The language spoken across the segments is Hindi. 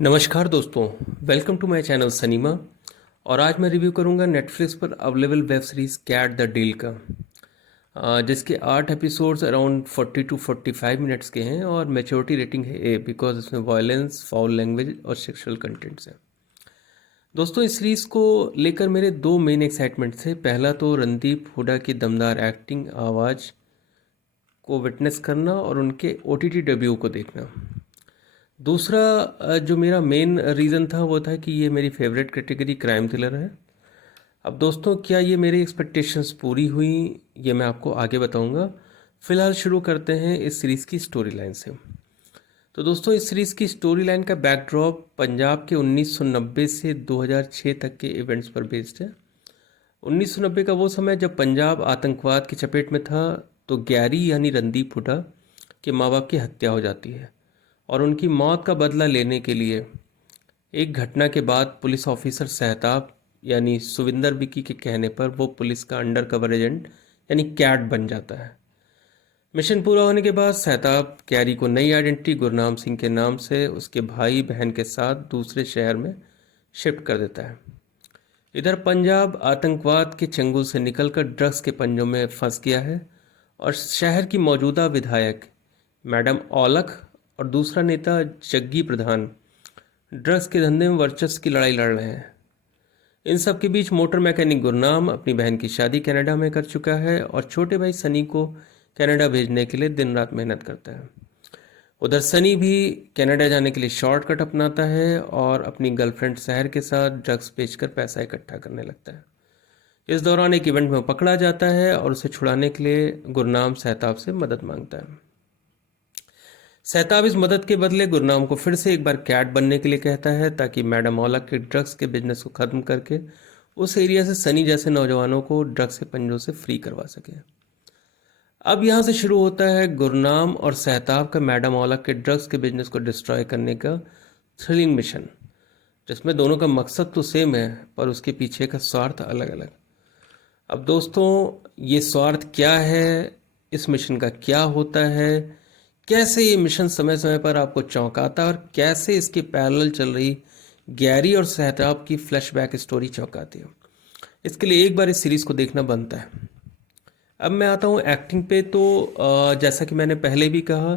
नमस्कार दोस्तों, वेलकम टू माय चैनल सनीमा। और आज मैं रिव्यू करूंगा नेटफ्लिक्स पर available web series cat the deal का, जिसके 8 एपिसोड्स अराउंड 40 to 45 मिनट्स के हैं और मैच्योरिटी रेटिंग है ए, बिकॉज इसमें वायलेंस, फाउल लैंग्वेज और सेक्सुअल कंटेंट्स हैं। दोस्तों, इस सीरीज़ को लेकर मेरे दो मेन एक्साइटमेंट थे। पहला तो रणदीप हुडा की दमदार एक्टिंग, आवाज़ को विटनेस करना और उनके ओटीटी डेब्यू को देखना। दूसरा जो मेरा मेन रीज़न था वो था कि ये मेरी फेवरेट कैटेगरी क्राइम थ्रिलर है। अब दोस्तों, क्या ये मेरी एक्सपेक्टेशंस पूरी हुई, ये मैं आपको आगे बताऊंगा। फ़िलहाल शुरू करते हैं इस सीरीज़ की स्टोरी लाइन से। तो दोस्तों, इस सीरीज़ की स्टोरी लाइन का बैकड्रॉप पंजाब के 1990 से 2006 तक के इवेंट्स पर बेस्ड है। 1990 का वो समय जब पंजाब आतंकवाद की चपेट में था, तो गैरी यानी रणदीप हुड्डा के माँ बाप की हत्या हो जाती है और उनकी मौत का बदला लेने के लिए एक घटना के बाद पुलिस ऑफिसर सहताब यानी सुविंदर विकी के कहने पर वो पुलिस का अंडर कवर एजेंट यानी कैट बन जाता है। मिशन पूरा होने के बाद सहताब कैरी को नई आइडेंटिटी गुरनाम सिंह के नाम से उसके भाई बहन के साथ दूसरे शहर में शिफ्ट कर देता है। इधर पंजाब आतंकवाद के चंगुल से निकलकर ड्रग्स के पंजों में फंस गया है और शहर की मौजूदा विधायक मैडम औलख और दूसरा नेता जग्गी प्रधान ड्रग्स के धंधे में वर्चस्व की लड़ाई लड़ रहे हैं। इन सब के बीच मोटर मैकेनिक गुरनाम अपनी बहन की शादी कनाडा में कर चुका है और छोटे भाई सनी को कनाडा भेजने के लिए दिन रात मेहनत करता है। उधर सनी भी कनाडा जाने के लिए शॉर्टकट अपनाता है और अपनी गर्लफ्रेंड शहर के साथ ड्रग्स बेचकर पैसा इकट्ठा करने लगता है। इस दौरान एक इवेंट में पकड़ा जाता है और उसे छुड़ाने के लिए गुरनाम सहताब से मदद मांगता है। सहताब इस मदद के बदले गुरनाम को फिर से एक बार कैट बनने के लिए कहता है ताकि मैडम औलख के ड्रग्स के बिजनेस को ख़त्म करके उस एरिया से सनी जैसे नौजवानों को ड्रग्स के पंजों से फ्री करवा सके। अब यहाँ से शुरू होता है गुरनाम और सहताब का मैडम औलख के ड्रग्स के बिजनेस को डिस्ट्रॉय करने का थ्रिलिंग मिशन, जिसमें दोनों का मकसद तो सेम है पर उसके पीछे का स्वार्थ अलग अलग। अब दोस्तों, ये स्वार्थ क्या है, इस मिशन का क्या होता है, कैसे ये मिशन समय समय पर आपको चौंकाता है और कैसे इसके पैरेलल चल रही गैरी और सहताब की फ्लैशबैक स्टोरी चौंकाती है, इसके लिए एक बार इस सीरीज़ को देखना बनता है। अब मैं आता हूँ एक्टिंग पे। तो जैसा कि मैंने पहले भी कहा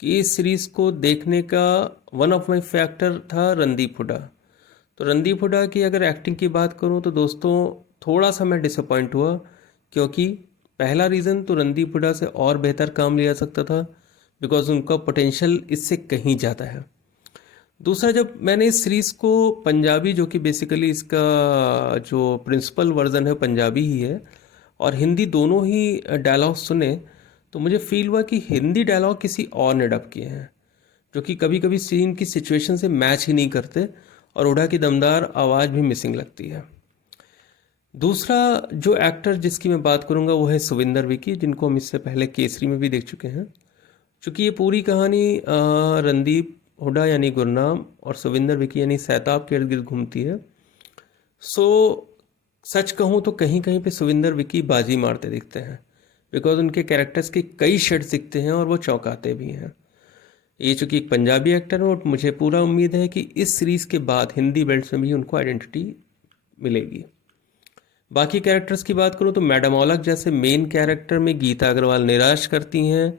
कि इस सीरीज़ को देखने का वन ऑफ माई फैक्टर था रणदीप हुड्डा। तो रणदीप हुड्डा की अगर एक्टिंग की बात करूँ तो दोस्तों थोड़ा सा मैं डिसअपॉइंट हुआ, क्योंकि पहला रीज़न तो रणदीप हुड्डा से और बेहतर काम लिया सकता था, बिकॉज उनका पोटेंशियल इससे कहीं ज़्यादा है। दूसरा, जब मैंने इस सीरीज़ को पंजाबी, जो कि बेसिकली इसका जो प्रिंसिपल वर्जन है पंजाबी ही है, और हिंदी दोनों ही डायलॉग सुने, तो मुझे फील हुआ कि हिंदी डायलॉग किसी और ने डब किए हैं, जो कि कभी कभी सीन की सिचुएशन से मैच ही नहीं करते और हुड्डा की दमदार आवाज़ भी मिसिंग लगती है। दूसरा जो एक्टर जिसकी मैं बात करूंगा वो है सुविंदर विकी, जिनको हम इससे पहले केसरी में भी देख चुके हैं। चूँकि ये पूरी कहानी रणदीप हुड्डा यानी गुरनाम और सुविंदर विकी यानी सहताब के इर्द गिर्द घूमती है, सो सच कहूँ तो कहीं कहीं पे सुविंदर विकी बाजी मारते दिखते हैं, बिकॉज उनके कैरेक्टर्स के कई शेड्स दिखते हैं और वो चौंकाते भी हैं। ये चूँकि एक पंजाबी एक्टर है और मुझे पूरा उम्मीद है कि इस सीरीज़ के बाद हिंदी बेल्ट्स में भी उनको आइडेंटिटी मिलेगी। बाकी कैरेक्टर्स की बात करूँ तो मैडम औलख जैसे मेन कैरेक्टर में गीता अग्रवाल निराश करती हैं,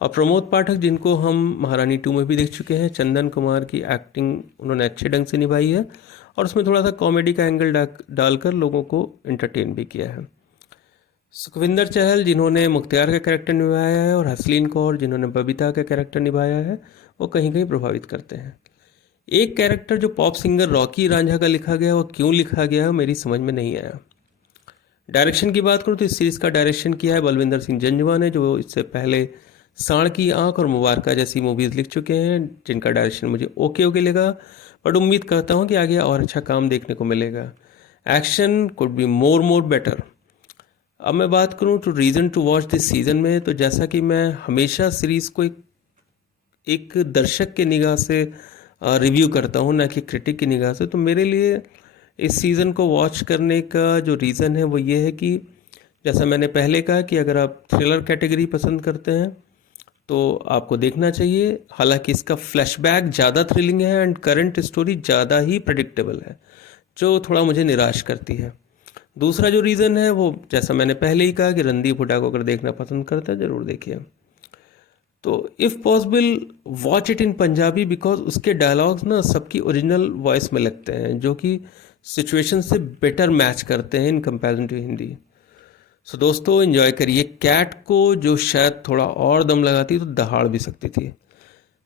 और प्रमोद पाठक, जिनको हम महारानी 2 में भी देख चुके हैं, चंदन कुमार की एक्टिंग उन्होंने अच्छे ढंग से निभाई है और उसमें थोड़ा सा कॉमेडी का एंगल डालकर लोगों को एंटरटेन भी किया है। सुखविंदर चहल, जिन्होंने मुख्तियार का कैरेक्टर निभाया है, और हसलीन कौर, जिन्होंने बबीता का कैरेक्टर निभाया है, वो कहीं कहीं प्रभावित करते हैं। एक कैरेक्टर जो पॉप सिंगर रॉकी रांझा का लिखा गया, वो क्यों लिखा गया है मेरी समझ में नहीं आया। डायरेक्शन की बात करूँ तो इस सीरीज़ का डायरेक्शन किया है बलविंदर सिंह जंजवा ने, जो इससे पहले सांड की आंख और मुबारका जैसी मूवीज़ लिख चुके हैं, जिनका डायरेक्शन मुझे ओके ओके लगा, बट उम्मीद करता हूँ कि आगे और अच्छा काम देखने को मिलेगा। Action could be more better. अब मैं बात करूँ तो reason to watch this season में, तो जैसा कि मैं हमेशा सीरीज़ को एक दर्शक के निगाह से रिव्यू करता हूँ, ना कि क्रिटिक की निगाह से, तो मेरे लिए इस सीज़न को वॉच करने का जो रीज़न है वो ये है कि जैसा मैंने पहले कहा कि अगर आप थ्रिलर कैटेगरी पसंद करते हैं तो आपको देखना चाहिए। हालांकि इसका फ्लैशबैक ज़्यादा थ्रिलिंग है एंड करंट स्टोरी ज़्यादा ही प्रेडिक्टेबल है, जो थोड़ा मुझे निराश करती है। दूसरा जो रीज़न है वो, जैसा मैंने पहले ही कहा, कि रणदीप हुड्डा को अगर देखना पसंद करता है ज़रूर देखिए। तो if possible watch it in Punjabi, because उसके डायलॉग्स ना सबकी ओरिजिनल वॉइस में लगते हैं, जो कि सिचुएशन से बेटर मैच करते हैं इन कंपैरिजन टू हिंदी। सो दोस्तों, एंजॉय करिए कैट को, जो शायद थोड़ा और दम लगाती तो दहाड़ भी सकती थी।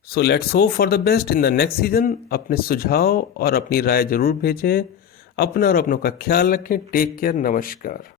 So let's hope for the best in the next season. अपने सुझाव और अपनी राय जरूर भेजें। अपना और अपनों का ख्याल रखें। Take care. नमस्कार।